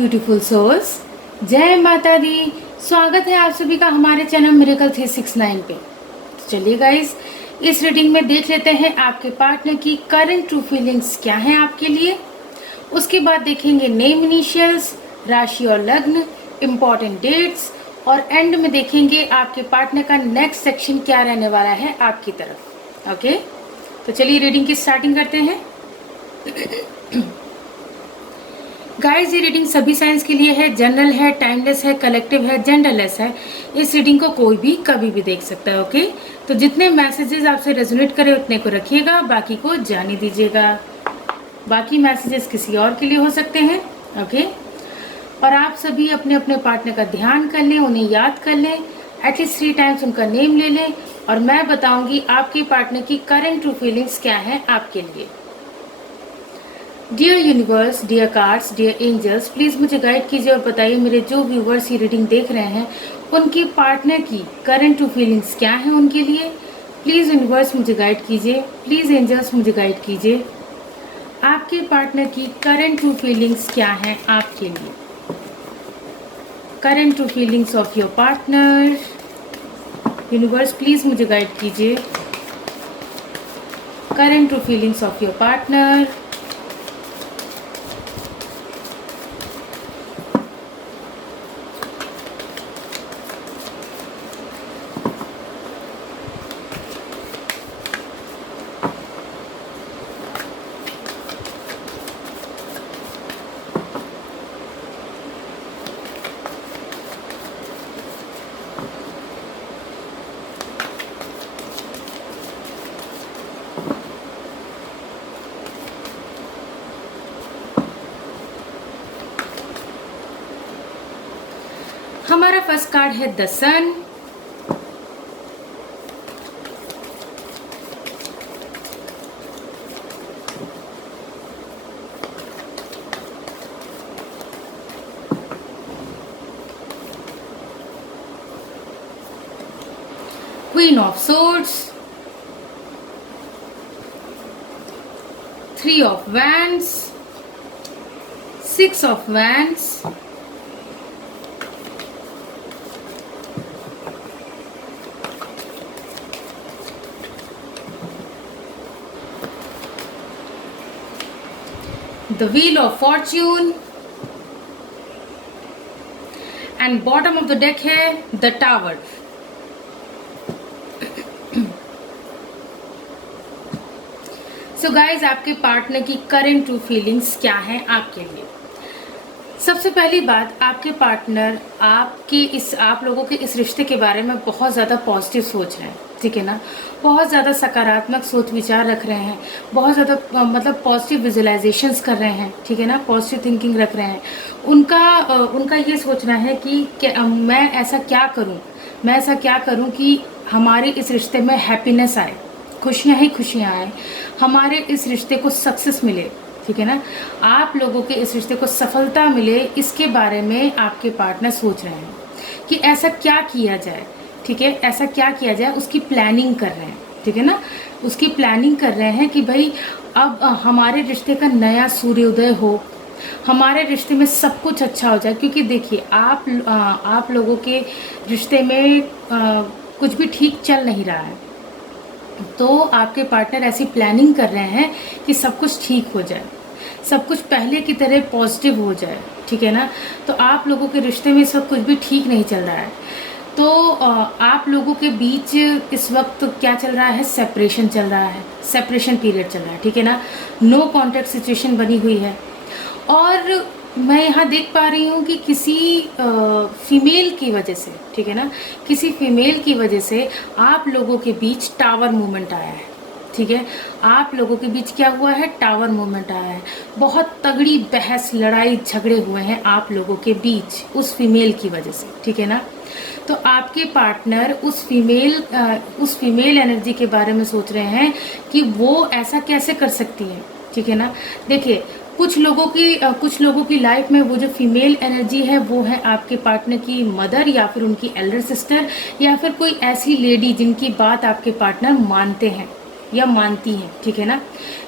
Beautiful souls. जय माता दी। स्वागत है आप सभी का हमारे चैनल मिरेकल 369 पे। तो चलिए गाइस, इस रीडिंग में देख लेते हैं आपके पार्टनर की करंट ट्रू फीलिंग्स क्या हैं आपके लिए। उसके बाद देखेंगे नेम इनिशियल्स, राशि और लग्न, इम्पॉर्टेंट डेट्स, और एंड में देखेंगे आपके पार्टनर का नेक्स्ट सेक्शन क्या रहने वाला है आपकी तरफ। ओके, तो चलिए रीडिंग की स्टार्टिंग करते हैं। गाइस, ये रीडिंग सभी साइंस के लिए है, जनरल है, टाइमलेस है, कलेक्टिव है, जेंडरलेस है। इस रीडिंग को कोई भी कभी भी देख सकता है। ओके, तो जितने मैसेजेस आपसे रेजोनेट करे उतने को रखिएगा, बाकी को जाने दीजिएगा। बाकी मैसेजेस किसी और के लिए हो सकते हैं। ओके, और आप सभी अपने अपने पार्टनर का ध्यान कर लें, उन्हें याद कर लें, एटलीस्ट 3 टाइम्स उनका नेम ले लें, और मैं बताऊंगी आपके पार्टनर की करंट ट्रू फीलिंग्स क्या है आपके लिए। Dear universe, dear cards, dear angels, please मुझे गाइड कीजिए और बताइए मेरे जो व्यूवर्स ये रीडिंग देख रहे हैं उनकी पार्टनर की करंट ट्रू फीलिंग्स क्या हैं उनके लिए। प्लीज़ यूनिवर्स मुझे गाइड कीजिए, प्लीज़ एंजल्स मुझे गाइड कीजिए, आपके पार्टनर की करंट ट्रू फीलिंग्स क्या हैं आपके लिए। Current true feelings of your partner. Universe please मुझे गाइड कीजिए, current true feelings of your partner. हमारा फर्स्ट कार्ड है the sun, queen of swords, 3 of wands, 6 of wands, the wheel of fortune, and bottom of the deck है the tower। So guys, आपके partner की current true feelings क्या हैं आपके लिए। सबसे पहली बात, आपके पार्टनर आप लोगों के इस रिश्ते के बारे में बहुत ज़्यादा पॉजिटिव सोच रहे हैं, ठीक है ना। बहुत ज़्यादा सकारात्मक सोच विचार रख रहे हैं, बहुत ज़्यादा मतलब पॉजिटिव विजुअलाइजेशंस कर रहे हैं, ठीक है ना। पॉजिटिव थिंकिंग रख रहे हैं। उनका ये सोचना है कि मैं ऐसा क्या करूं कि हमारे इस रिश्ते में हैप्पीनेस आए, खुशियाँ ही खुशियाँ आए, हमारे इस रिश्ते को सक्सेस मिले, ठीक है ना। आप लोगों के इस रिश्ते को सफलता मिले, इसके बारे में आपके पार्टनर सोच रहे हैं कि ऐसा क्या किया जाए, ठीक है। ऐसा क्या किया जाए, उसकी प्लानिंग कर रहे हैं, ठीक है ना। उसकी प्लानिंग कर रहे हैं कि भाई अब हमारे रिश्ते का नया सूर्योदय हो, हमारे रिश्ते में सब कुछ अच्छा हो जाए। क्योंकि देखिए, आप लोगों के रिश्ते में कुछ भी ठीक चल नहीं रहा है, तो आपके पार्टनर ऐसी प्लानिंग कर रहे हैं कि सब कुछ ठीक हो जाए, सब कुछ पहले की तरह पॉजिटिव हो जाए, ठीक है ना। तो आप लोगों के रिश्ते में सब कुछ भी ठीक नहीं चल रहा है। तो आप लोगों के बीच इस वक्त क्या चल रहा है, सेपरेशन चल रहा है, सेपरेशन पीरियड चल रहा है, ठीक है ना। नो कॉन्टैक्ट सिचुएशन बनी हुई है। और मैं यहाँ देख पा रही हूँ कि किसी फीमेल की वजह से, ठीक है ना, किसी फीमेल की वजह से आप लोगों के बीच टावर मूवमेंट आया है, ठीक है। आप लोगों के बीच क्या हुआ है, टावर मूवमेंट आया है। बहुत तगड़ी बहस, लड़ाई झगड़े हुए हैं आप लोगों के बीच उस फीमेल की वजह से, ठीक है ना। तो आपके पार्टनर उस फीमेल एनर्जी के बारे में सोच रहे हैं कि वो ऐसा कैसे कर सकती है, ठीक है ना। देखिए, कुछ लोगों की लाइफ में वो जो फीमेल एनर्जी है वो है आपके पार्टनर की मदर, या फिर उनकी एल्डर सिस्टर, या फिर कोई ऐसी लेडी जिनकी बात आपके पार्टनर मानते हैं, या मानती हैं, ठीक है ना।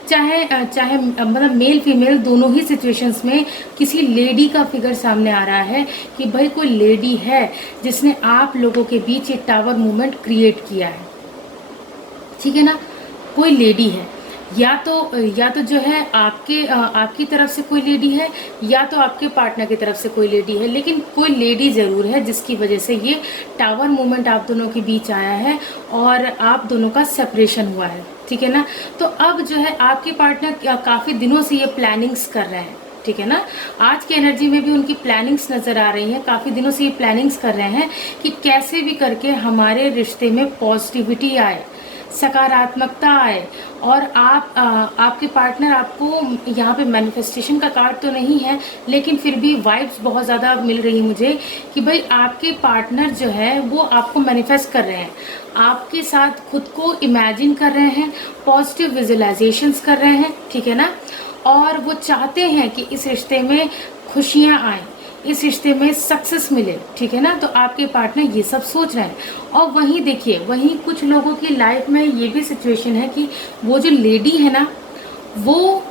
चाहे चाहे मतलब मेल फीमेल दोनों ही सिचुएशंस में किसी लेडी का फिगर सामने आ रहा है कि भाई कोई लेडी है जिसने आप लोगों के बीच ये टावर मूवमेंट क्रिएट किया है, ठीक है ना। कोई लेडी है, या तो जो है आपकी तरफ से कोई लेडी है, या तो आपके पार्टनर की तरफ से कोई लेडी है, लेकिन कोई लेडी ज़रूर है जिसकी वजह से ये टावर मूवमेंट आप दोनों के बीच आया है और आप दोनों का सेपरेशन हुआ है, ठीक है ना। तो अब जो है आपके पार्टनर काफ़ी दिनों से ये प्लानिंग्स कर रहे हैं, ठीक है ना। आज की एनर्जी में भी उनकी प्लानिंग्स नज़र आ रही हैं, काफ़ी दिनों से ये प्लानिंग्स कर रहे हैं कि कैसे भी करके हमारे रिश्ते में पॉजिटिविटी आए, सकारात्मकता आए। और आपके पार्टनर आपको यहाँ पे मैनिफेस्टेशन का कार्ड तो नहीं है, लेकिन फिर भी वाइब्स बहुत ज़्यादा मिल रही है मुझे कि भाई आपके पार्टनर जो है वो आपको मैनिफेस्ट कर रहे हैं, आपके साथ खुद को इमेजिन कर रहे हैं, पॉजिटिव विजुअलाइजेशंस कर रहे हैं, ठीक है ना। और वो चाहते हैं कि इस रिश्ते में खुशियाँ आएँ, इस रिश्ते में सक्सेस मिले, ठीक है ना। तो आपके पार्टनर ये सब सोच रहे हैं। और वहीं देखिए, वहीं कुछ लोगों की लाइफ में ये भी सिचुएशन है कि वो जो लेडी है ना, वो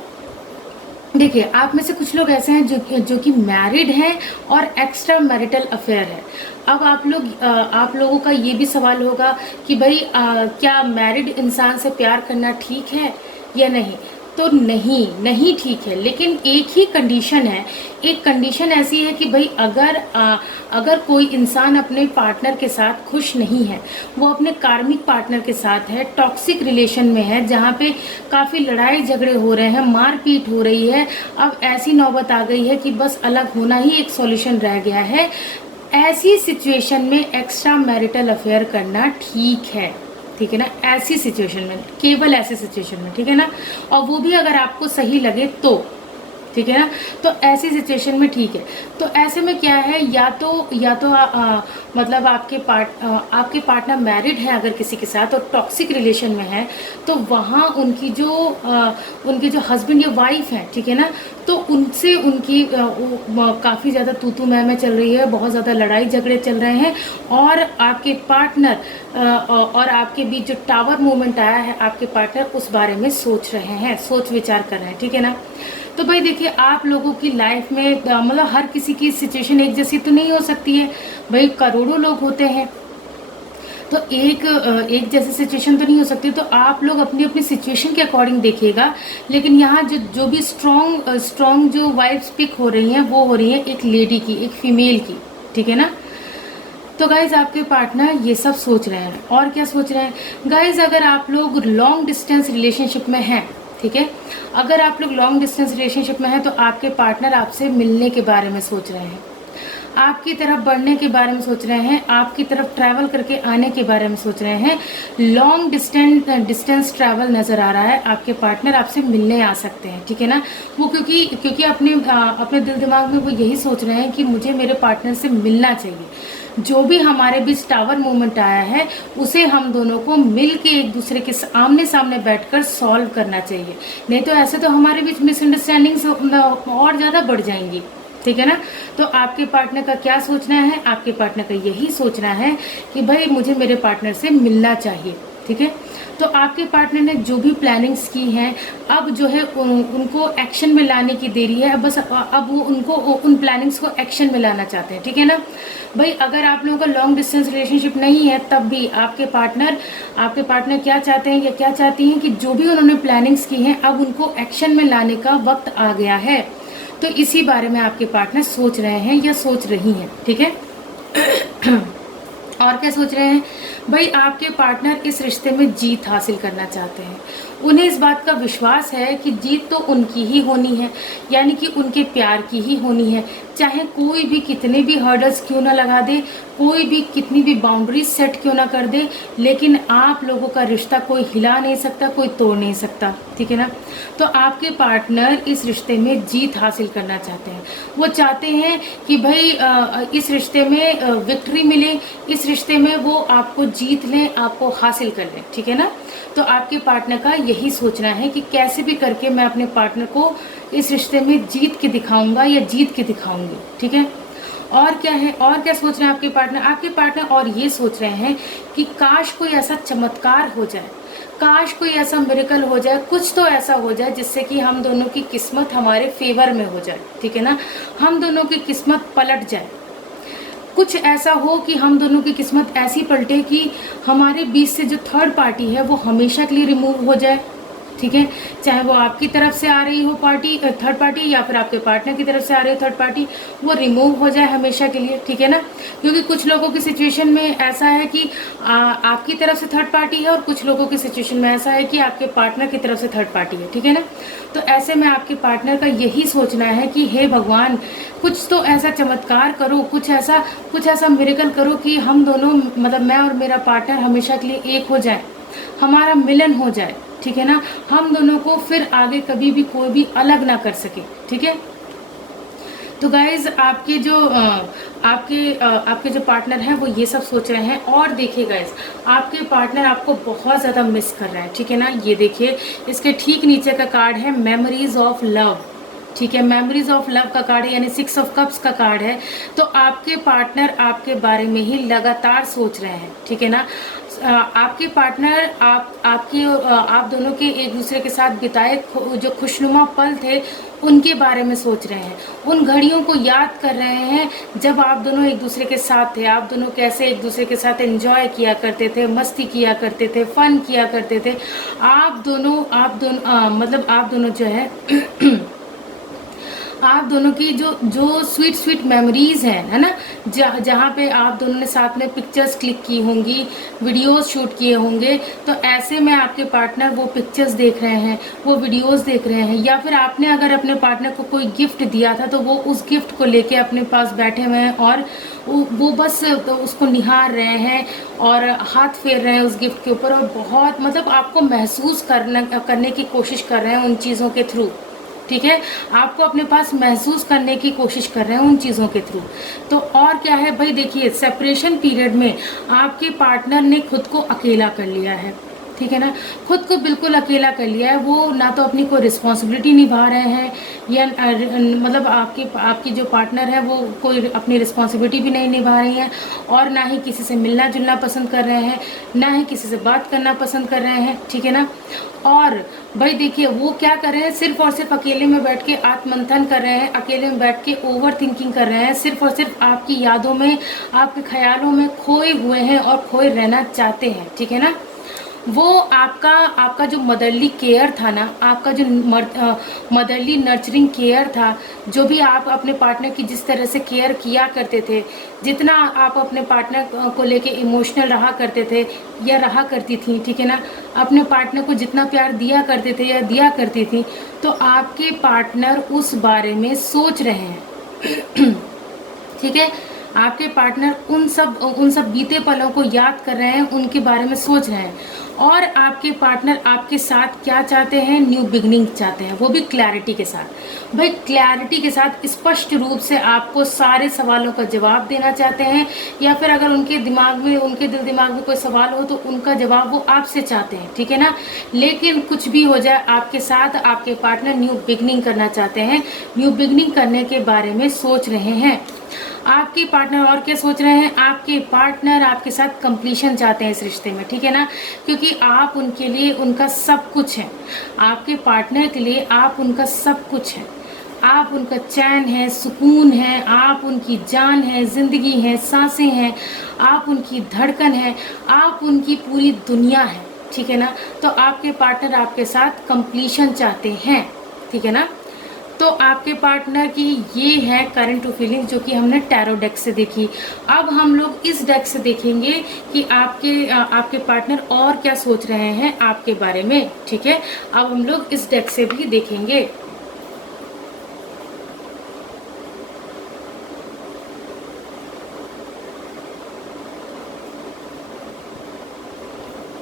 देखिए आप में से कुछ लोग ऐसे हैं जो कि मैरिड हैं और एक्स्ट्रा मैरिटल अफेयर है। अब आप लोगों का ये भी सवाल होगा कि भाई क्या मैरिड इंसान से प्यार करना ठीक है या नहीं। तो नहीं ठीक है, लेकिन एक ही कंडीशन है। एक कंडीशन ऐसी है कि भाई अगर कोई इंसान अपने पार्टनर के साथ खुश नहीं है, वो अपने कार्मिक पार्टनर के साथ है, टॉक्सिक रिलेशन में है, जहाँ पे काफ़ी लड़ाई झगड़े हो रहे हैं, मारपीट हो रही है, अब ऐसी नौबत आ गई है कि बस अलग होना ही एक सॉल्यूशन रह गया है, ऐसी सिचुएशन में एक्स्ट्रा मैरिटल अफेयर करना ठीक है, ठीक है ना। ऐसी सिचुएशन में, केवल ऐसी सिचुएशन में, ठीक है ना। और वो भी अगर आपको सही लगे तो, ठीक है ना। तो ऐसी सिचुएशन में ठीक है। तो ऐसे में क्या है, या तो मतलब आपके पार्टनर मैरिड है अगर किसी के साथ और टॉक्सिक रिलेशन में है, तो वहाँ उनके जो हस्बैंड या वाइफ है, ठीक है ना, तो उनसे उनकी काफ़ी ज़्यादा तू मैं चल रही है, बहुत ज़्यादा लड़ाई झगड़े चल रहे हैं। और आपके पार्टनर और आपके बीच जो टावर मूवमेंट आया है, आपके पार्टनर उस बारे में सोच रहे हैं, सोच विचार कर रहे हैं, ठीक है ना। तो भाई देखिए, आप लोगों की लाइफ में मतलब हर किसी की सिचुएशन एक जैसी तो नहीं हो सकती है भाई, करोड़ों लोग होते हैं, तो एक जैसी सिचुएशन तो नहीं हो सकती। तो आप लोग अपनी अपनी सिचुएशन के अकॉर्डिंग देखिएगा। लेकिन यहाँ जो भी स्ट्रॉन्ग जो वाइब्स पिक हो रही हैं, वो हो रही है एक लेडी की, एक फीमेल की, ठीक है ना। तो गाइज आपके पार्टनर ये सब सोच रहे हैं। और क्या सोच रहे हैं गाइज, अगर आप लोग लॉन्ग डिस्टेंस रिलेशनशिप में हैं, ठीक है, अगर आप लोग लॉन्ग डिस्टेंस रिलेशनशिप में हैं, तो आपके पार्टनर आपसे मिलने के बारे में सोच रहे हैं, आपकी तरफ बढ़ने के बारे में सोच रहे हैं, आपकी तरफ ट्रैवल करके आने के बारे में सोच रहे हैं। लॉन्ग डिस्टेंस ट्रैवल नज़र आ रहा है, आपके पार्टनर आपसे मिलने आ सकते हैं, ठीक है ना। वो क्योंकि अपने दिल दिमाग में वो यही सोच रहे हैं कि मुझे मेरे पार्टनर से मिलना चाहिए। जो भी हमारे बीच टावर मूवमेंट आया है, उसे हम दोनों को मिल के एक दूसरे के आमने सामने बैठकर सॉल्व करना चाहिए, नहीं तो ऐसे तो हमारे बीच मिसअंडरस्टैंडिंग्स और ज़्यादा बढ़ जाएंगी, ठीक है ना। तो आपके पार्टनर का क्या सोचना है, आपके पार्टनर का यही सोचना है कि भाई मुझे मेरे पार्टनर से मिलना चाहिए, ठीक है। तो आपके पार्टनर ने जो भी प्लानिंग्स की हैं, अब जो है उनको एक्शन में लाने की देरी है। बस अब वो उनको उन प्लानिंग्स को एक्शन में लाना चाहते हैं, ठीक है ना भाई। अगर आप लोगों का लॉन्ग डिस्टेंस रिलेशनशिप नहीं है, तब भी आपके पार्टनर क्या चाहते हैं या क्या चाहती हैं कि जो भी उन्होंने प्लानिंग्स की हैं, अब उनको एक्शन में लाने का वक्त आ गया है। तो इसी बारे में आपके पार्टनर सोच रहे हैं या सोच रही हैं, ठीक है। और क्या सोच रहे हैं भाई, आपके पार्टनर इस रिश्ते में जीत हासिल करना चाहते हैं। उन्हें इस बात का विश्वास है कि जीत तो उनकी ही होनी है, यानी कि उनके प्यार की ही होनी है। चाहे कोई भी कितने भी हर्डल्स क्यों ना लगा दे, कोई भी कितनी भी बाउंड्रीज सेट क्यों ना कर दे, लेकिन आप लोगों का रिश्ता कोई हिला नहीं सकता, कोई तोड़ नहीं सकता, ठीक है ना। तो आपके पार्टनर इस रिश्ते में जीत हासिल करना चाहते हैं। वो चाहते हैं कि भाई इस रिश्ते में विक्ट्री मिले, इस रिश्ते में वो आपको जीत लें, आपको हासिल कर लें, ठीक है ना। तो आपके पार्टनर का यही सोचना है कि कैसे भी करके मैं अपने पार्टनर को इस रिश्ते में जीत के दिखाऊंगा या जीत के दिखाऊंगी, ठीक है। और क्या है, और क्या सोच रहे हैं आपके पार्टनर और ये सोच रहे हैं कि काश कोई ऐसा चमत्कार हो जाए, काश कोई ऐसा मिरेकल हो जाए, कुछ तो ऐसा हो जाए जिससे कि हम दोनों की किस्मत हमारे फेवर में हो जाए, ठीक है ना, हम दोनों की किस्मत पलट जाए। कुछ ऐसा हो कि हम दोनों की किस्मत ऐसी पलटे कि हमारे बीच से जो थर्ड पार्टी है वो हमेशा के लिए रिमूव हो जाए, ठीक है। चाहे वो आपकी तरफ से आ रही हो पार्टी, थर्ड पार्टी, या फिर आपके पार्टनर की तरफ से आ रही हो थर्ड पार्टी, वो रिमूव हो जाए हमेशा के लिए, ठीक है ना। क्योंकि कुछ लोगों की सिचुएशन में ऐसा है कि आपकी तरफ से थर्ड पार्टी है, और कुछ लोगों की सिचुएशन में ऐसा है कि आपके पार्टनर की तरफ से थर्ड पार्टी है, ठीक है ना। तो ऐसे में आपके पार्टनर का यही सोचना है कि हे भगवान, कुछ तो ऐसा चमत्कार करो, कुछ ऐसा मिरेकल करो कि हम दोनों, मतलब मैं और मेरा पार्टनर हमेशा के लिए एक हो जाए, हमारा मिलन हो जाए, ठीक है ना। हम दोनों को फिर आगे कभी भी कोई भी अलग ना कर सके, ठीक है। तो गाइज आपके जो पार्टनर हैं वो ये सब सोच रहे हैं। और देखिए गाइज, आपके पार्टनर आपको बहुत ज़्यादा मिस कर रहा है, ठीक है ना। ये देखिए, इसके ठीक नीचे का कार्ड है मेमोरीज ऑफ लव, ठीक है। मेमोरीज ऑफ लव का कार्ड है, यानी 6 ऑफ कप्स का कार्ड है। तो आपके पार्टनर आपके बारे में ही लगातार सोच रहे हैं, ठीक है ना। आपके पार्टनर आप दोनों के एक दूसरे के साथ बिताए जो खुशनुमा पल थे उनके बारे में सोच रहे हैं, उन घड़ियों को याद कर रहे हैं जब आप दोनों एक दूसरे के साथ थे, आप दोनों कैसे एक दूसरे के साथ एंजॉय किया करते थे, मस्ती किया करते थे, फन किया करते थे। आप दोनों मतलब आप दोनों जो है आप दोनों की जो स्वीट मेमोरीज हैं, है ना, जहाँ पे आप दोनों ने साथ में पिक्चर्स क्लिक की होंगी, वीडियोस शूट किए होंगे, तो ऐसे में आपके पार्टनर वो पिक्चर्स देख रहे हैं, वो वीडियोस देख रहे हैं। या फिर आपने अगर अपने पार्टनर को कोई गिफ्ट दिया था तो वो उस गिफ्ट को लेके अपने पास बैठे हुए हैं और वो बस तो उसको निहार रहे हैं और हाथ फेर रहे हैं उस गिफ्ट के ऊपर, और बहुत मतलब आपको महसूस करने की कोशिश कर रहे हैं उन चीज़ों के थ्रू, ठीक है। आपको अपने पास महसूस करने की कोशिश कर रहे हैं उन चीज़ों के थ्रू। तो और क्या है भाई, देखिए सेपरेशन पीरियड में आपके पार्टनर ने खुद को अकेला कर लिया है, ठीक है ना, खुद को बिल्कुल अकेला कर लिया है। वो ना तो अपनी कोई रिस्पॉन्सिबिलिटी निभा रहे हैं, या मतलब आपकी जो पार्टनर है वो कोई अपनी रिस्पॉन्सिबिलिटी भी नहीं निभा रही हैं, और ना ही किसी से मिलना जुलना पसंद कर रहे हैं, ना ही किसी से बात करना पसंद कर रहे हैं, ठीक है ना। और भाई देखिए, वो क्या कर रहे हैं, सिर्फ और सिर्फ अकेले में बैठ के आत्मंथन कर रहे हैं, अकेले में बैठ के ओवर थिंकिंग कर रहे हैं, सिर्फ और सिर्फ आपकी यादों में, आपके ख्यालों में खोए हुए हैं और खोए रहना चाहते हैं, ठीक है ना। वो आपका जो मदरली केयर था ना, आपका जो मदरली नर्चरिंग केयर था, जो भी आप अपने पार्टनर की जिस तरह से केयर किया करते थे, जितना आप अपने पार्टनर को लेके इमोशनल रहा करते थे या रहा करती थी, ठीक है ना, अपने पार्टनर को जितना प्यार दिया करते थे या दिया करती थी, तो आपके पार्टनर उस बारे में सोच रहे हैं ठीक है। आपके पार्टनर उन सब बीते पलों को याद कर रहे हैं, उनके बारे में सोच रहे हैं। और आपके पार्टनर आपके साथ क्या चाहते हैं, न्यू बिगनिंग चाहते हैं, वो भी क्लैरिटी के साथ। भाई क्लैरिटी के साथ स्पष्ट रूप से आपको सारे सवालों का जवाब देना चाहते हैं, या फिर अगर उनके दिल दिमाग में कोई सवाल हो तो उनका जवाब वो आपसे चाहते हैं, ठीक है ना। लेकिन कुछ भी हो जाए, आपके साथ आपके पार्टनर न्यू बिगनिंग करना चाहते हैं, न्यू बिगनिंग करने के बारे में सोच रहे हैं। आपके पार्टनर और क्या सोच रहे हैं, आपके पार्टनर आपके साथ कंप्लीशन चाहते हैं इस रिश्ते में, ठीक है ना, क्योंकि आप उनके लिए उनका सब कुछ है। आपके पार्टनर के लिए आप उनका सब कुछ है, आप उनका चैन है, सुकून है, आप उनकी जान है, जिंदगी है, सांसें हैं, आप उनकी धड़कन है, आप उनकी पूरी दुनिया है, ठीक है ना। तो आपके पार्टनर आपके साथ कंप्लीशन चाहते हैं, ठीक है ना। तो आपके पार्टनर की ये है करंट टू फीलिंग्स, जो कि हमने टैरो डेक से देखी। अब हम लोग इस डेक से देखेंगे कि आपके पार्टनर और क्या सोच रहे हैं आपके बारे में, ठीक है। अब हम लोग इस डेक से भी देखेंगे।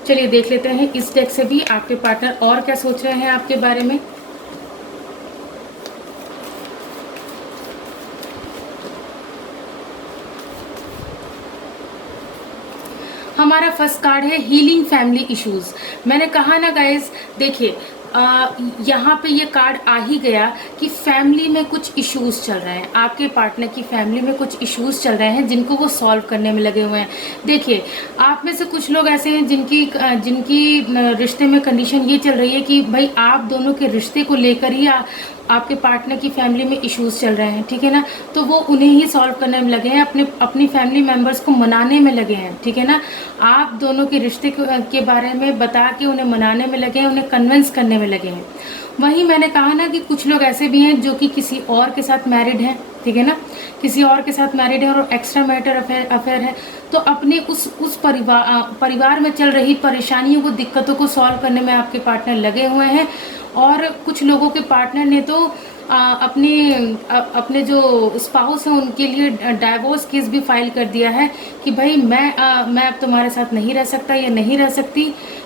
चलिए देख लेते हैं इस डेक से भी आपके पार्टनर और क्या सोच रहे हैं आपके बारे में। हमारा फर्स्ट कार्ड है हीलिंग फैमिली इश्यूज। मैंने कहा ना गाइज, देखिए यहाँ पे ये कार्ड आ ही गया कि फैमिली में कुछ इश्यूज चल रहे हैं, आपके पार्टनर की फैमिली में कुछ इश्यूज चल रहे हैं जिनको वो सॉल्व करने में लगे हुए हैं। देखिए, आप में से कुछ लोग ऐसे हैं जिनकी रिश्ते में कंडीशन ये चल रही है कि भाई आप दोनों के रिश्ते को लेकर ही आपके पार्टनर की फैमिली में इश्यूज चल रहे हैं, ठीक है ना। तो वो उन्हें ही सॉल्व करने में लगे हैं, अपनी फैमिली मेंबर्स को मनाने में लगे हैं, ठीक है ना। आप दोनों के रिश्ते के बारे में बता के उन्हें मनाने में लगे हैं, उन्हें कन्विंस करने में लगे हैं। वहीं मैंने कहा ना कि कुछ लोग ऐसे भी हैं जो कि किसी और के साथ मैरिड हैं, ठीक है ना, किसी और के साथ मैरिड है और एक्स्ट्रा मैरिटल अफेयर है। तो अपने उस परिवार में चल रही परेशानियों को, दिक्कतों को सॉल्व करने में आपके पार्टनर लगे हुए हैं। और कुछ लोगों के पार्टनर ने तो अपने जो स्पाउस हैं उनके लिए डाइवोर्स केस भी फाइल कर दिया है कि भाई मैं अब तुम्हारे साथ नहीं रह सकता या नहीं रह सकती,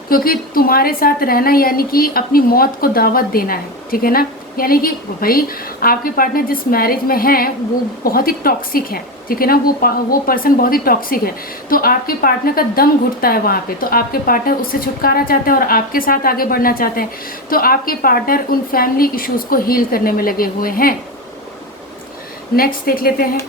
क्योंकि तुम्हारे साथ रहना यानी कि अपनी मौत को दावत देना है, ठीक है ना। यानी कि भाई आपके पार्टनर जिस मैरिज में हैं वो बहुत ही टॉक्सिक है, ठीक है ना, वो पर्सन बहुत ही टॉक्सिक है। तो आपके पार्टनर का दम घुटता है वहाँ पे, तो आपके पार्टनर उससे छुटकारा चाहते हैं और आपके साथ आगे बढ़ना चाहते हैं। तो आपके पार्टनर उन फैमिली इश्यूज को हील करने में लगे हुए हैं। नेक्स्ट देख लेते हैं।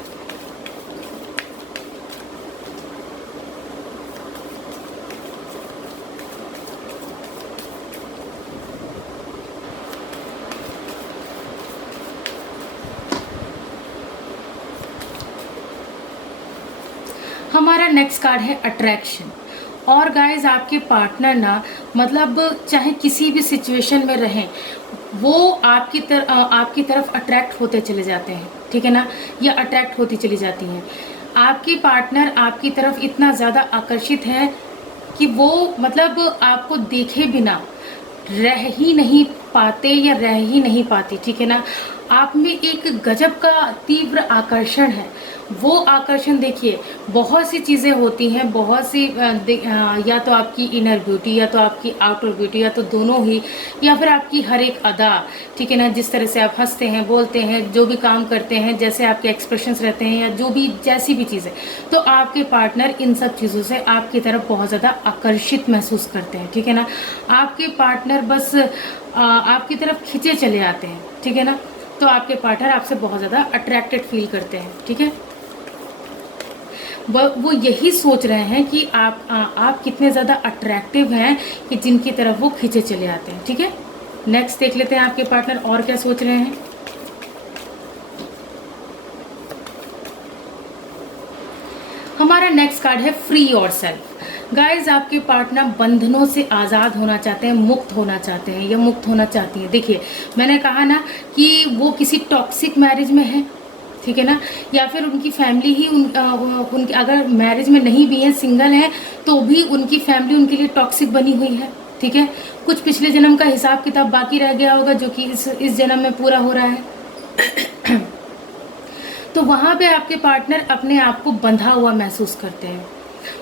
हमारा नेक्स्ट कार्ड है अट्रैक्शन। और गाइज आपके पार्टनर ना, मतलब चाहे किसी भी सिचुएशन में रहें, वो आपकी तरफ अट्रैक्ट होते चले जाते हैं, ठीक है ना, या अट्रैक्ट होती चली जाती हैं। आपके पार्टनर आपकी तरफ इतना ज़्यादा आकर्षित है कि वो मतलब आपको देखे बिना रह ही नहीं पाते या रह ही नहीं पाती, ठीक है ना। आप में एक गजब का तीव्र आकर्षण है। वो आकर्षण देखिए, बहुत सी चीज़ें होती हैं, बहुत सी या तो आपकी इनर ब्यूटी या तो आपकी आउटर ब्यूटी या तो दोनों ही, या फिर आपकी हर एक अदा, ठीक है ना, जिस तरह से आप हंसते हैं, बोलते हैं, जो भी काम करते हैं, जैसे आपके एक्सप्रेशंस रहते हैं या जो भी जैसी भी चीज़ें, तो आपके पार्टनर इन सब चीज़ों से आपकी तरफ बहुत ज़्यादा आकर्षित महसूस करते हैं, ठीक है ना। आपके पार्टनर बस आपकी तरफ खींचे चले आते हैं, ठीक है ना। तो आपके पार्टनर आपसे बहुत ज़्यादा अट्रैक्टेड फील करते हैं, ठीक है। वो यही सोच रहे हैं कि आप कितने ज़्यादा अट्रैक्टिव हैं कि जिनकी तरफ वो खींचे चले आते हैं, ठीक है। नेक्स्ट देख लेते हैं आपके पार्टनर और क्या सोच रहे हैं। हमारा नेक्स्ट कार्ड है फ्री योरसेल्फ। गाइज आपके पार्टनर बंधनों से आज़ाद होना चाहते हैं, मुक्त होना चाहते हैं या मुक्त होना चाहती हैं। देखिए, मैंने कहा ना कि वो किसी टॉक्सिक मैरिज में है, ठीक है ना, या फिर उनकी फैमिली ही उनकी अगर मैरिज में नहीं भी है, सिंगल है, तो भी उनकी फैमिली उनके लिए टॉक्सिक बनी हुई है, ठीक है। कुछ पिछले जन्म का हिसाब किताब बाकी रह गया होगा जो कि इस जन्म में पूरा हो रहा है। तो वहाँ पे आपके पार्टनर अपने आप को बंधा हुआ महसूस करते हैं।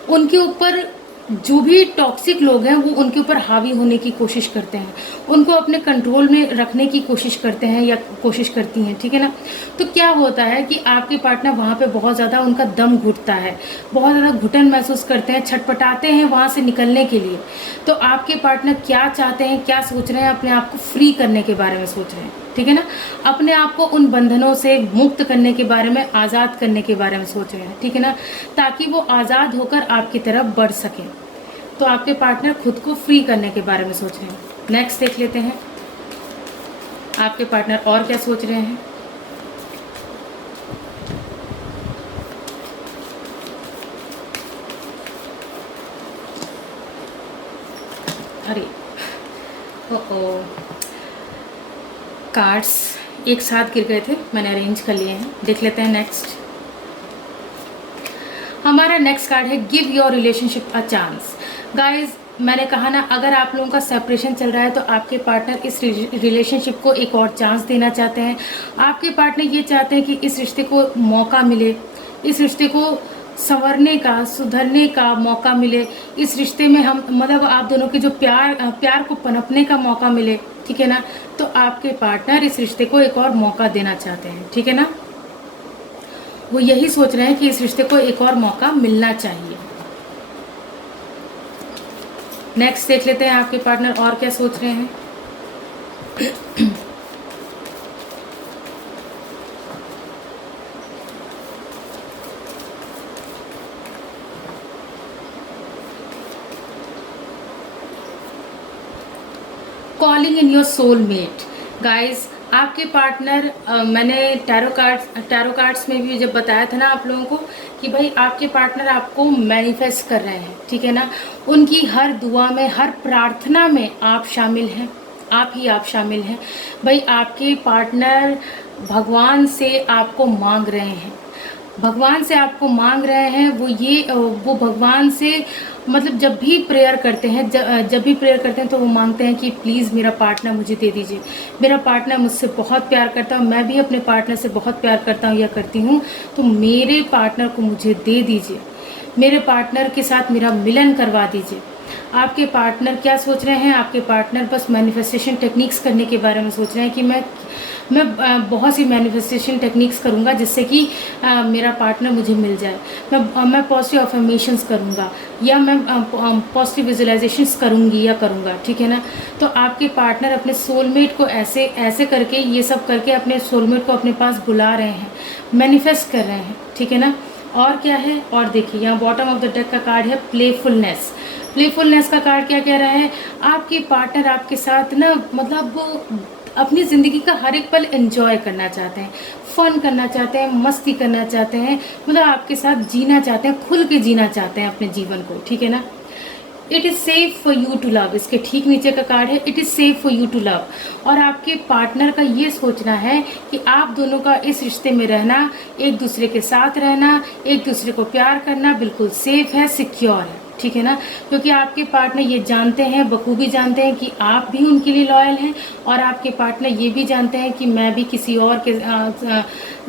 उनके ऊपर जो भी टॉक्सिक लोग हैं वो उनके ऊपर हावी होने की कोशिश करते हैं, उनको अपने कंट्रोल में रखने की कोशिश करते हैं या कोशिश करती हैं, ठीक है ना। तो क्या होता है कि आपके पार्टनर वहाँ पे बहुत ज़्यादा उनका दम घुटता है, बहुत ज़्यादा घुटन महसूस करते हैं, छटपटाते हैं वहाँ से निकलने के लिए। तो आपके पार्टनर क्या चाहते हैं, क्या सोच रहे हैं, अपने आप को फ्री करने के बारे में सोच रहे हैं, ठीक है ना, अपने आप को उन बंधनों से मुक्त करने के बारे में, आज़ाद करने के बारे में सोच रहे हैं, ठीक है ना, ताकि वो आज़ाद होकर आपकी तरफ बढ़ सकें। तो आपके पार्टनर खुद को फ्री करने के बारे में सोच रहे हैं। नेक्स्ट देख लेते हैं आपके पार्टनर और क्या सोच रहे हैं। अरे ओ कार्ड्स एक साथ गिर गए थे, मैंने अरेंज कर लिए हैं। देख लेते हैं नेक्स्ट। हमारा नेक्स्ट कार्ड है give your relationship a chance. Guys मैंने कहा ना, अगर आप लोगों का सेपरेशन चल रहा है तो आपके पार्टनर इस रिलेशनशिप को एक और चांस देना चाहते हैं। आपके पार्टनर ये चाहते हैं कि इस रिश्ते को मौका मिले, इस रिश्ते को संवरने का, सुधरने का मौका मिले, इस रिश्ते में हम मतलब आप दोनों के जो प्यार को पनपने का मौका मिले, ठीक है ना। तो आपके पार्टनर इस रिश्ते को एक और मौका देना चाहते हैं, ठीक है ना। वो यही सोच रहे हैं कि इस रिश्ते को एक और मौका मिलना चाहिए। नेक्स्ट देख लेते हैं आपके पार्टनर और क्या सोच रहे हैं। Calling in your soulmate. Guys, आपके पार्टनर, मैंने टैरो कार्ड्स में भी जब बताया था ना आप लोगों को कि भाई आपके पार्टनर आपको मैनिफेस्ट कर रहे हैं, ठीक है ना। उनकी हर दुआ में, हर प्रार्थना में आप शामिल हैं, आप शामिल हैं। भाई आपके पार्टनर भगवान से आपको मांग रहे हैं, भगवान से आपको मांग रहे हैं। वो भगवान से मतलब जब भी प्रेयर करते हैं, जब भी प्रेयर करते हैं तो वो मांगते हैं कि प्लीज़ मेरा पार्टनर मुझे दे दीजिए। मेरा पार्टनर मुझसे बहुत प्यार करता है, मैं भी अपने पार्टनर से बहुत प्यार करता हूँ या करती हूँ, तो मेरे पार्टनर को मुझे दे दीजिए, मेरे पार्टनर के साथ मेरा मिलन करवा दीजिए। आपके पार्टनर क्या सोच रहे हैं? आपके पार्टनर बस मैनिफेस्टेशन टेक्निक्स करने के बारे में सोच रहे हैं कि मैं बहुत सी मैनिफेस्टेशन टेक्निक्स करूँगा जिससे कि मेरा पार्टनर मुझे मिल जाए। मैं पॉजिटिव अफर्मेशंस करूँगा या मैं पॉजिटिव विजुअलाइजेशंस करूँगी या करूँगा, ठीक है ना। तो आपके पार्टनर अपने सोलमेट को ऐसे करके, ये सब करके अपने सोलमेट को अपने पास बुला रहे हैं, मैनिफेस्ट कर रहे हैं, ठीक है ना। और क्या है, और देखिए यहाँ बॉटम ऑफ द डेक का कार्ड है प्लेफुलनेस। प्लेफुलनेस का कार्ड क्या कह रहा है? आपके पार्टनर आपके साथ ना मतलब अपनी ज़िंदगी का हर एक पल एंजॉय करना चाहते हैं, फन करना चाहते हैं, मस्ती करना चाहते हैं, मतलब आपके साथ जीना चाहते हैं, खुल के जीना चाहते हैं अपने जीवन को, ठीक है ना। It is safe for you to love, इसके ठीक नीचे का कार्ड है it is safe for you to love. और आपके पार्टनर का ये सोचना है कि आप दोनों का इस रिश्ते में रहना, एक दूसरे के साथ रहना, एक दूसरे को प्यार करना बिल्कुल सेफ है, सिक्योर है, ठीक है ना। क्योंकि आपके पार्टनर ये जानते हैं, बखूबी जानते हैं कि आप भी उनके लिए लॉयल हैं, और आपके पार्टनर ये भी जानते हैं कि मैं भी किसी और के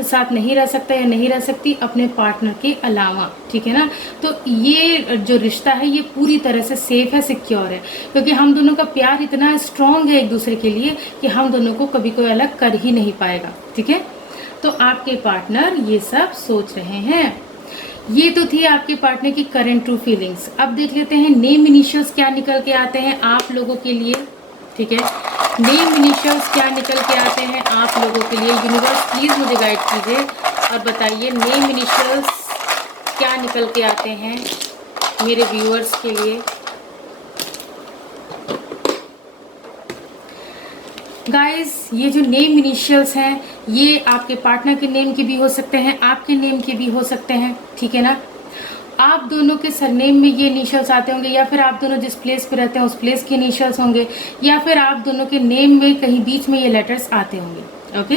साथ नहीं रह सकता या नहीं रह सकती अपने पार्टनर के अलावा, ठीक है ना। तो ये जो रिश्ता है ये पूरी तरह से सेफ है, सिक्योर है, क्योंकि हम दोनों का प्यार इतना स्ट्रॉन्ग है एक दूसरे के लिए कि हम दोनों को कभी कोई अलग कर ही नहीं पाएगा, ठीक है। तो आपके पार्टनर ये सब सोच रहे हैं। ये तो थी आपके पार्टनर की करंट ट्रू फीलिंग्स। अब देख लेते हैं नेम इनिशियल्स क्या निकल के आते हैं आप लोगों के लिए, ठीक है। नेम इनिशियल्स क्या निकल के आते हैं आप लोगों के लिए। यूनिवर्स प्लीज़ मुझे गाइड कीजिए और बताइए नेम इनिशियल्स क्या निकल के आते हैं मेरे व्यूअर्स के लिए। गाइस, ये जो नेम इनिशियल्स हैं ये आपके पार्टनर के नेम के भी हो सकते हैं, आपके नेम के भी हो सकते हैं, ठीक है ना। आप दोनों के सरनेम में ये इनिशियल्स आते होंगे, या फिर आप दोनों जिस प्लेस पे रहते हैं उस प्लेस के इनिशियल्स होंगे, या फिर आप दोनों के नेम में कहीं बीच में ये लेटर्स आते होंगे। ओके,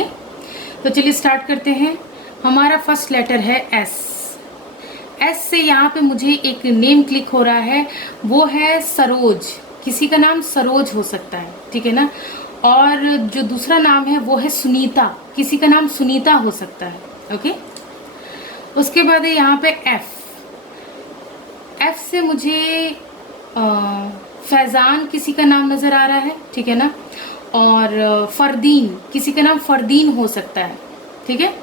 तो चलिए स्टार्ट करते हैं। हमारा फर्स्ट लेटर है एस। एस से यहाँ पे मुझे एक नेम क्लिक हो रहा है, वो है सरोज। किसी का नाम सरोज हो सकता है, ठीक है ना। और जो दूसरा नाम है वो है सुनीता, किसी का नाम सुनीता हो सकता है। ओके, उसके बाद है यहाँ पे एफ। एफ से मुझे फैजान किसी का नाम नजर आ रहा है, ठीक है ना। और फरदीन, किसी का नाम फरदीन हो सकता है, ठीक है।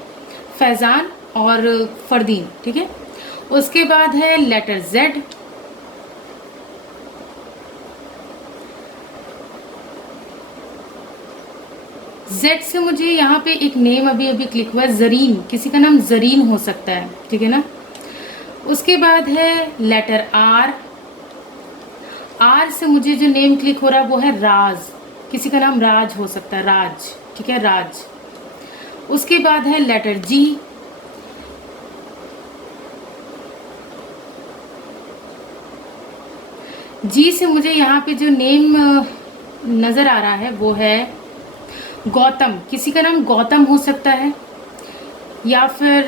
फैजान और फरदीन, ठीक है। उसके बाद है लेटर जेड। जेड से मुझे यहाँ पे एक नेम अभी अभी क्लिक हुआ है, जरीन, किसी का नाम जरीन हो सकता है, ठीक है ना। उसके बाद है लेटर आर। आर से मुझे जो नेम क्लिक हो रहा है वो है राज, किसी का नाम राज हो सकता है, राज, ठीक है, राज। उसके बाद है लेटर जी। जी से मुझे यहाँ पे जो नेम नजर आ रहा है वो है गौतम, किसी का नाम गौतम हो सकता है, या फिर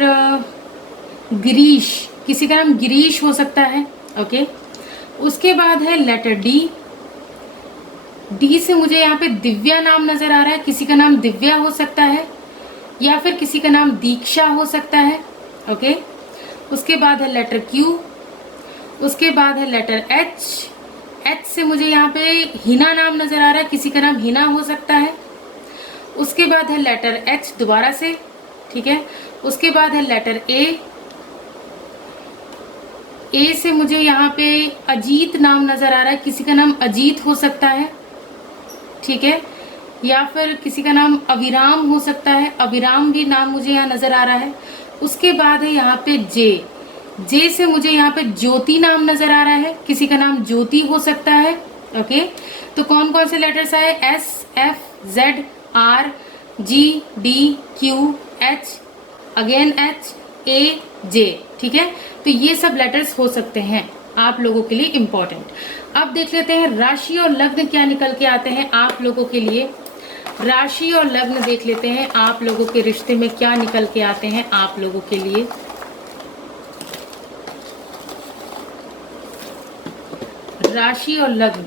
गिरीश, किसी का नाम गिरीश हो सकता है। ओके, उसके बाद है लेटर डी। डी से मुझे यहाँ पे दिव्या नाम नजर आ रहा है, किसी का नाम दिव्या हो सकता है, या फिर किसी का नाम दीक्षा हो सकता है। ओके, उसके बाद है लेटर क्यू। उसके बाद है लेटर एच। एच से मुझे यहाँ पे हिना नाम नजर आ रहा है, किसी का नाम हिना हो सकता है। उसके बाद है लेटर एच दोबारा से, ठीक है। उसके बाद है लेटर ए। ए से मुझे यहाँ पे अजीत नाम नजर आ रहा है, किसी का नाम अजीत हो सकता है, ठीक है। या फिर किसी का नाम अविराम हो सकता है, अविराम भी नाम मुझे यहाँ नजर आ रहा है। उसके बाद है यहाँ पे जे, जे से मुझे यहाँ पे ज्योति नाम नजर आ रहा है, किसी का नाम ज्योति हो सकता है। ओके, तो कौन कौन से लेटर्स आए, S, F, Z, R, G, D, Q, H, again H, A, J. ठीक है, तो ये सब लेटर्स हो सकते हैं आप लोगों के लिए इम्पोर्टेंट। अब देख लेते हैं राशि और लग्न क्या निकल के आते हैं आप लोगों के लिए। राशि और लग्न देख लेते हैं आप लोगों के रिश्ते में क्या निकल के आते हैं आप लोगों के लिए। राशि और लग्न,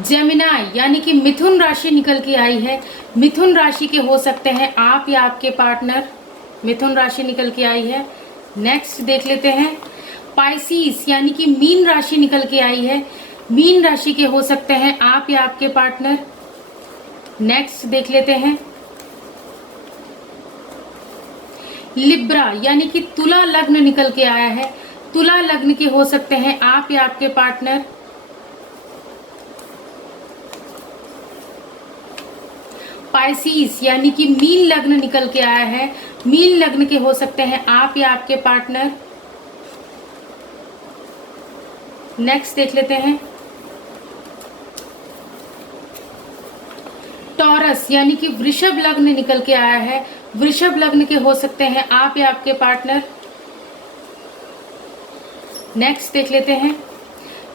जेमिनाई यानी कि मिथुन राशि निकल के आई है। मिथुन राशि के हो सकते हैं आप या आपके पार्टनर, मिथुन राशि निकल के आई है। नेक्स्ट देख लेते हैं पाइसिस यानी कि मीन राशि निकल के आई है। मीन राशि के हो सकते हैं आप या आपके पार्टनर। नेक्स्ट देख लेते हैं लिब्रा यानी कि तुला लग्न निकल के आया है। तुला लग्न के हो सकते हैं आप या आपके पार्टनर। पाइसिस यानी कि मीन लग्न निकल के आया है। मीन लग्न के हो सकते हैं आप या आपके पार्टनर। नेक्स्ट देख लेते हैं टॉरस यानी कि वृषभ लग्न निकल के आया है। वृषभ लग्न के हो सकते हैं आप या आपके पार्टनर। नेक्स्ट देख लेते हैं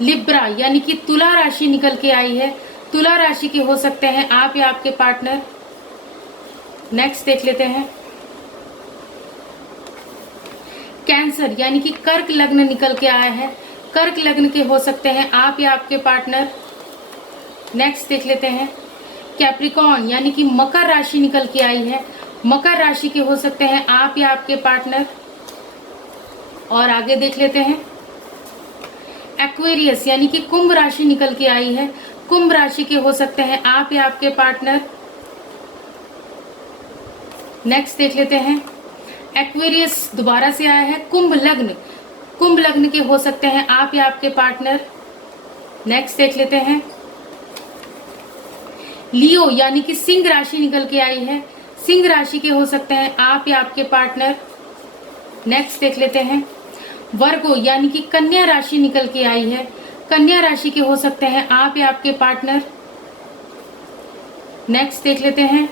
लिब्रा यानी कि तुला राशि निकल के आई है। तुला राशि के हो सकते हैं आप या आपके पार्टनर। नेक्स्ट देख लेते हैं कैंसर यानी कि कर्क लग्न निकल के आया है। कर्क लग्न के हो सकते हैं आप या आपके पार्टनर। नेक्स्ट देख लेते हैं कैप्रिकॉर्न यानी कि मकर राशि निकल के आई है। मकर राशि के हो सकते हैं आप या आपके पार्टनर। और आगे देख लेते हैं एक्वेरियस यानी कि कुंभ राशि निकल के आई है। कुंभ राशि के हो सकते हैं आप या आपके पार्टनर। नेक्स्ट देख लेते हैं एक्वेरियस दोबारा से आया है। कुंभ लग्न, कुंभ लग्न के हो सकते हैं आप या आपके पार्टनर। नेक्स्ट देख लेते हैं लियो यानी कि सिंह राशि निकल के आई है। सिंह राशि के हो सकते हैं आप या आपके पार्टनर। नेक्स्ट देख लेते हैं वर्गो यानी कि कन्या राशि निकल के आई है। कन्या राशि के हो सकते हैं आप या आपके पार्टनर। नेक्स्ट देख लेते हैं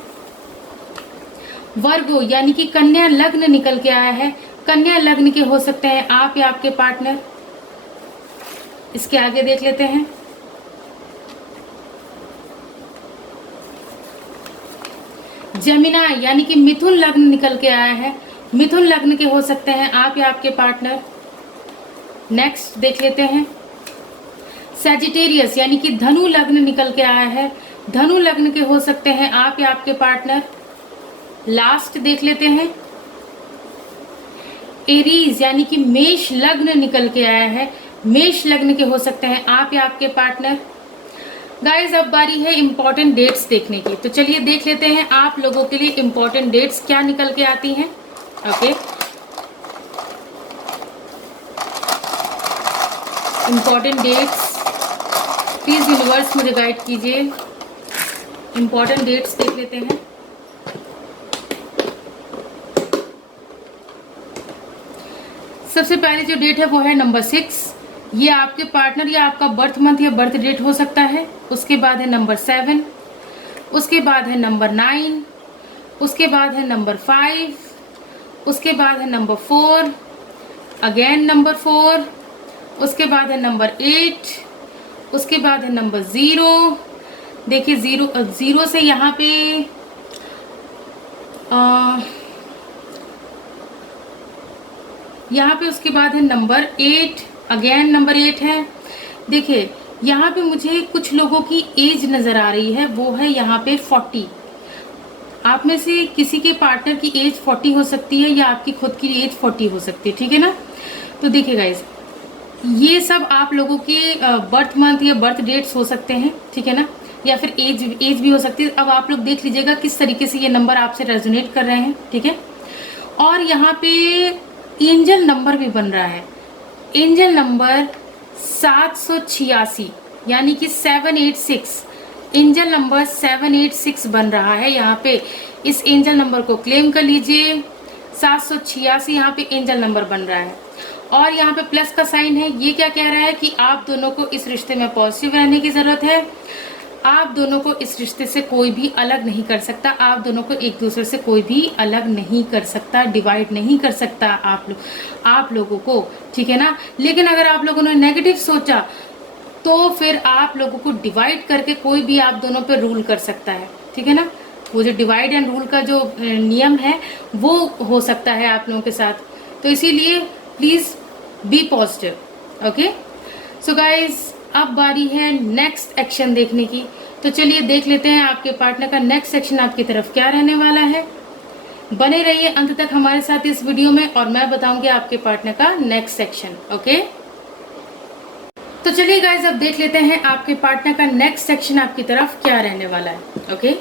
वर्गो यानी कि कन्या लग्न निकल के आया है। कन्या लग्न के हो सकते हैं आप या आपके पार्टनर। इसके आगे देख लेते हैं जमिनाई यानी कि मिथुन लग्न निकल के आया है। मिथुन लग्न के हो सकते हैं आप या आपके पार्टनर। नेक्स्ट देख लेते हैं सैजिटेरियस यानी कि धनु लग्न निकल के आया है। धनु लग्न के हो सकते हैं आप या आपके पार्टनर। लास्ट देख लेते हैं एरीज यानी कि मेष लग्न निकल के आया है। मेष लग्न के हो सकते हैं आप या आपके पार्टनर। गाइज अब बारी है इंपॉर्टेंट डेट्स देखने की, तो चलिए देख लेते हैं आप लोगों के लिए इंपॉर्टेंट डेट्स क्या निकल के आती हैं। Okay, important dates please universe मुझे गाइड कीजिए। इंपॉर्टेंट डेट्स देख लेते हैं। सबसे पहले जो डेट है वो है नंबर 6। ये आपके पार्टनर या आपका बर्थ मंथ या बर्थ डेट हो सकता है। उसके बाद है नंबर 7, उसके बाद है नंबर 9, उसके बाद है नंबर 5, उसके बाद है नंबर 4, अगेन नंबर 4, उसके बाद है नंबर 8, उसके बाद है नंबर 0। देखिए जीरो से यहाँ पे उसके बाद है नंबर 8, अगेन नंबर 8 है। देखिए यहाँ पे मुझे कुछ लोगों की एज नज़र आ रही है, वो है यहाँ पे 40। आप में से किसी के पार्टनर की एज 40 हो सकती है या आपकी खुद की एज 40 हो सकती है, ठीक है ना। तो देखिए गाइज, ये सब आप लोगों के बर्थ मंथ या बर्थ डेट्स हो सकते हैं, ठीक है ना, या फिर एज भी हो सकती है। अब आप लोग देख लीजिएगा किस तरीके से ये नंबर आपसे रेजोनेट कर रहे हैं, ठीक है। और यहाँ पे एंजल नंबर भी बन रहा है, एंजल नंबर 786, यानी कि 786, एंजल नंबर 786 बन रहा है यहाँ पे। इस एंजल नंबर को क्लेम कर लीजिए, 786 यहाँ पे एंजल नंबर बन रहा है। और यहाँ पे प्लस का साइन है। ये क्या कह रहा है कि आप दोनों को इस रिश्ते में पॉजिटिव रहने की जरूरत है। आप दोनों को इस रिश्ते से कोई भी अलग नहीं कर सकता, आप दोनों को एक दूसरे से कोई भी अलग नहीं कर सकता, डिवाइड नहीं कर सकता आप लोगों को, ठीक है ना। लेकिन अगर आप लोगों ने नेगेटिव सोचा तो फिर आप लोगों को डिवाइड करके कोई भी आप दोनों पे रूल कर सकता है, ठीक है ना। वो जो डिवाइड एंड रूल का जो नियम है वो हो सकता है आप लोगों के साथ। तो इसीलिए please be positive, okay. So guys, अब बारी है नेक्स्ट एक्शन देखने की। तो चलिए देख लेते हैं आपके पार्टनर का नेक्स्ट एक्शन आपकी तरफ क्या रहने वाला है। बने रहिए अंत तक हमारे साथ इस वीडियो में और मैं बताऊंगी आपके पार्टनर का नेक्स्ट एक्शन, ओके। तो चलिए गाइज, अब देख लेते हैं आपके पार्टनर का नेक्स्ट एक्शन आपकी तरफ क्या रहने वाला है, okay.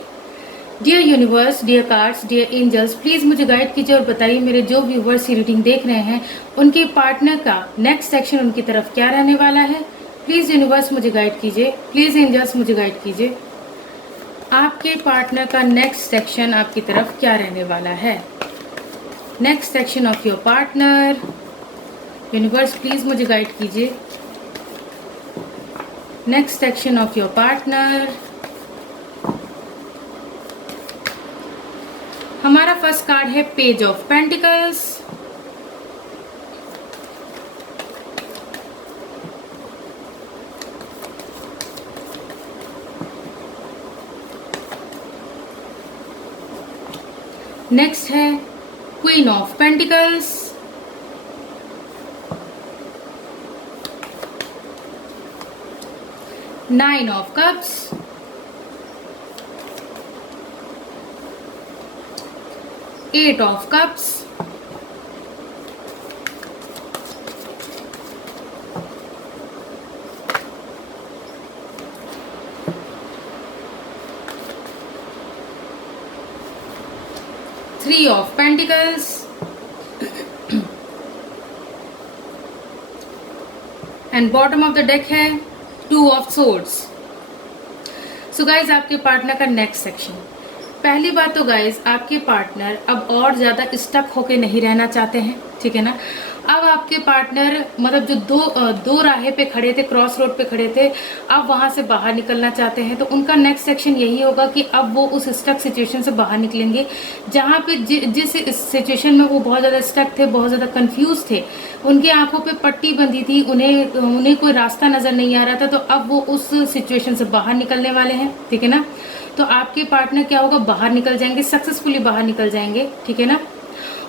Dear universe, dear cards, dear angels, please मुझे गाइड कीजिए और बताइए मेरे जो व्यूवर्स ये रीडिंग देख रहे हैं उनके पार्टनर का नेक्स्ट एक्शन उनकी तरफ क्या रहने वाला है। प्लीज यूनिवर्स मुझे गाइड कीजिए, प्लीज एंजल्स मुझे गाइड कीजिए, आपके पार्टनर का नेक्स्ट एक्शन आपकी तरफ क्या रहने वाला है। Next action of your partner, universe please मुझे गाइड कीजिए। Next action of your partner. हमारा फर्स्ट कार्ड है पेज ऑफ पेंटिकल्स, नेक्स्ट है queen of pentacles, nine of cups, eight of cups, three of pentacles, and bottom of the deck है two of swords. So guys, आपके partner का next section. पहली बात तो guys, आपके partner अब और ज्यादा स्टक होके नहीं रहना चाहते हैं, ठीक है ना। अब आपके पार्टनर मतलब जो दो राहे पे खड़े थे, क्रॉस रोड पे खड़े थे, अब वहां से बाहर निकलना चाहते हैं। तो उनका नेक्स्ट सेक्शन यही होगा कि अब वो उस स्टक सिचुएशन से बाहर निकलेंगे जहाँ पे जिस सिचुएशन में वो बहुत ज्यादा स्टक थे, बहुत ज्यादा कंफ्यूज थे, उनकी आंखों पे पट्टी बंधी थी, उन्हें कोई रास्ता नजर नहीं आ रहा था। तो अब वो उस सिचुएशन से बाहर निकलने वाले हैं, ठीक है ना। तो आपके पार्टनर क्या होगा, बाहर निकल जाएंगे, सक्सेसफुली बाहर निकल जाएंगे, ठीक है ना।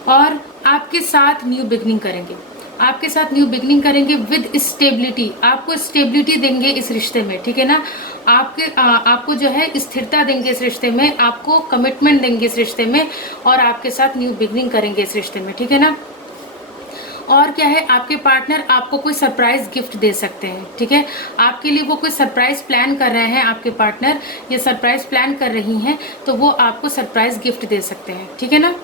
और आपके साथ न्यू बिगनिंग करेंगे, आपके साथ न्यू बिगनिंग करेंगे विद स्टेबिलिटी। आपको स्टेबिलिटी देंगे इस रिश्ते में, ठीक है ना। आपको जो है स्थिरता देंगे इस रिश्ते में, आपको कमिटमेंट देंगे इस रिश्ते में और आपके साथ न्यू बिगनिंग करेंगे इस रिश्ते में, ठीक है ना। और क्या है, आपके पार्टनर आपको कोई सरप्राइज गिफ्ट दे सकते हैं, ठीक है। आपके लिए वो कोई सरप्राइज प्लान कर रहे हैं, आपके पार्टनर ये सरप्राइज प्लान कर रही हैं, तो वो आपको सरप्राइज गिफ्ट दे सकते हैं, ठीक है ना।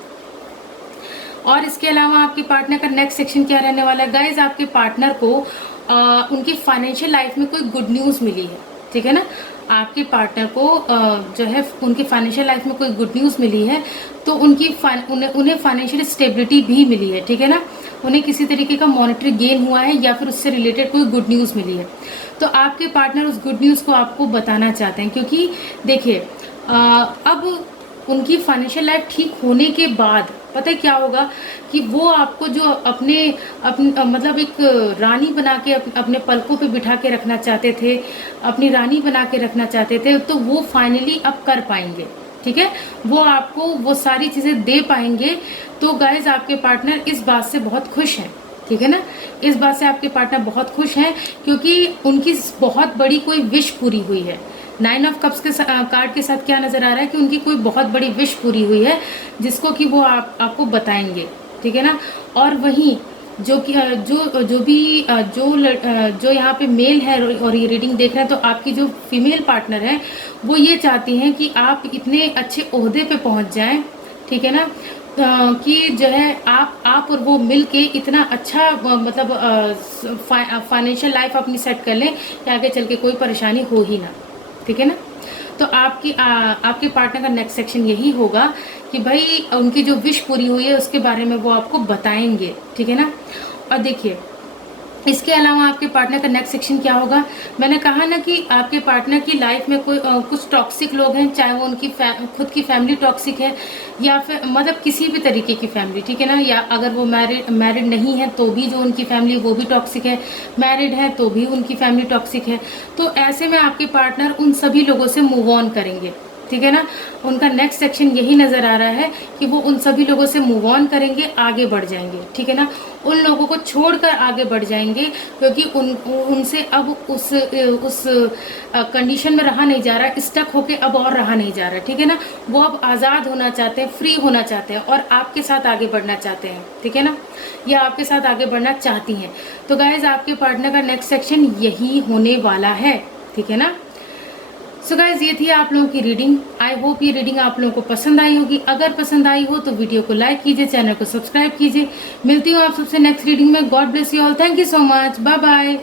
और इसके अलावा आपके पार्टनर का नेक्स्ट सेक्शन क्या रहने वाला है गाइज, आपके पार्टनर को उनकी फाइनेंशियल लाइफ में कोई गुड न्यूज़ मिली है, ठीक है ना। आपके पार्टनर को जो है उनकी फाइनेंशियल लाइफ में कोई गुड न्यूज़ मिली है, तो उन्हें फाइनेंशियल स्टेबिलिटी भी मिली है, ठीक है ना। उन्हें किसी तरीके का मॉनेटरी गेन हुआ है या फिर उससे रिलेटेड कोई गुड न्यूज़ मिली है। तो आपके पार्टनर उस गुड न्यूज़ को आपको बताना चाहते हैं, क्योंकि देखिए अब उनकी फाइनेंशियल लाइफ ठीक होने के बाद पता है क्या होगा कि वो आपको जो अपने मतलब एक रानी बना के अपने पलकों पे बिठा के रखना चाहते थे, अपनी रानी बना के रखना चाहते थे, तो वो फाइनली अब कर पाएंगे, ठीक है। वो आपको वो सारी चीज़ें दे पाएंगे। तो गाइज, आपके पार्टनर इस बात से बहुत खुश हैं, ठीक है ना। इस बात से आपके पार्टनर बहुत खुश हैं क्योंकि उनकी बहुत बड़ी कोई विश पूरी हुई है। नाइन ऑफ कप्स के कार्ड के साथ क्या नजर आ रहा है कि उनकी कोई बहुत बड़ी विश पूरी हुई है, जिसको कि वो आपको बताएंगे, ठीक है ना। और वहीं जो यहाँ पे मेल है और ये रीडिंग देख रहे हैं, तो आपकी जो फीमेल पार्टनर है वो ये चाहती हैं कि आप इतने अच्छे ओहदे पे पहुंच जाएं, ठीक है ना। कि जो है आप और वो मिल के इतना अच्छा मतलब फाइनेंशियल लाइफ अपनी सेट कर लें कि आगे चल के कोई परेशानी हो ही ना, ठीक है ना। तो आपके पार्टनर का नेक्स्ट सेक्शन यही होगा कि भाई उनकी जो विश पूरी हुई है उसके बारे में वो आपको बताएंगे, ठीक है ना। और देखिए इसके अलावा आपके पार्टनर का नेक्स्ट सेक्शन क्या होगा, मैंने कहा ना कि आपके पार्टनर की लाइफ में कोई कुछ टॉक्सिक लोग हैं, चाहे वो उनकी खुद की फैमिली टॉक्सिक है या फिर मतलब किसी भी तरीके की फैमिली, ठीक है ना। या अगर वो मैरिड नहीं है तो भी जो उनकी फैमिली वो भी टॉक्सिक है, मैरिड है तो भी उनकी फैमिली टॉक्सिक है। तो ऐसे में आपके पार्टनर उन सभी लोगों से मूव ऑन करेंगे, ठीक है ना। उनका नेक्स्ट सेक्शन यही नज़र आ रहा है कि वो उन सभी लोगों से मूव ऑन करेंगे, आगे बढ़ जाएंगे, ठीक है ना। उन लोगों को छोड़कर आगे बढ़ जाएंगे क्योंकि उनसे अब उस कंडीशन में रहा नहीं जा रहा, स्टक होके अब और रहा नहीं जा रहा, ठीक है ना। वो अब आज़ाद होना चाहते हैं, फ्री होना चाहते हैं और आपके साथ आगे बढ़ना चाहते हैं, ठीक है ना, या आपके साथ आगे बढ़ना चाहती हैं। तो गाइज आपके पार्टनर का नेक्स्ट सेक्शन यही होने वाला है, ठीक है ना। सो गाइज ये थी आप लोगों की रीडिंग। आई होप ये रीडिंग आप लोगों को पसंद आई होगी। अगर पसंद आई हो तो वीडियो को लाइक कीजिए, चैनल को सब्सक्राइब कीजिए। मिलती हूँ आप सबसे नेक्स्ट रीडिंग में। God bless you all. Thank you so much. Bye bye.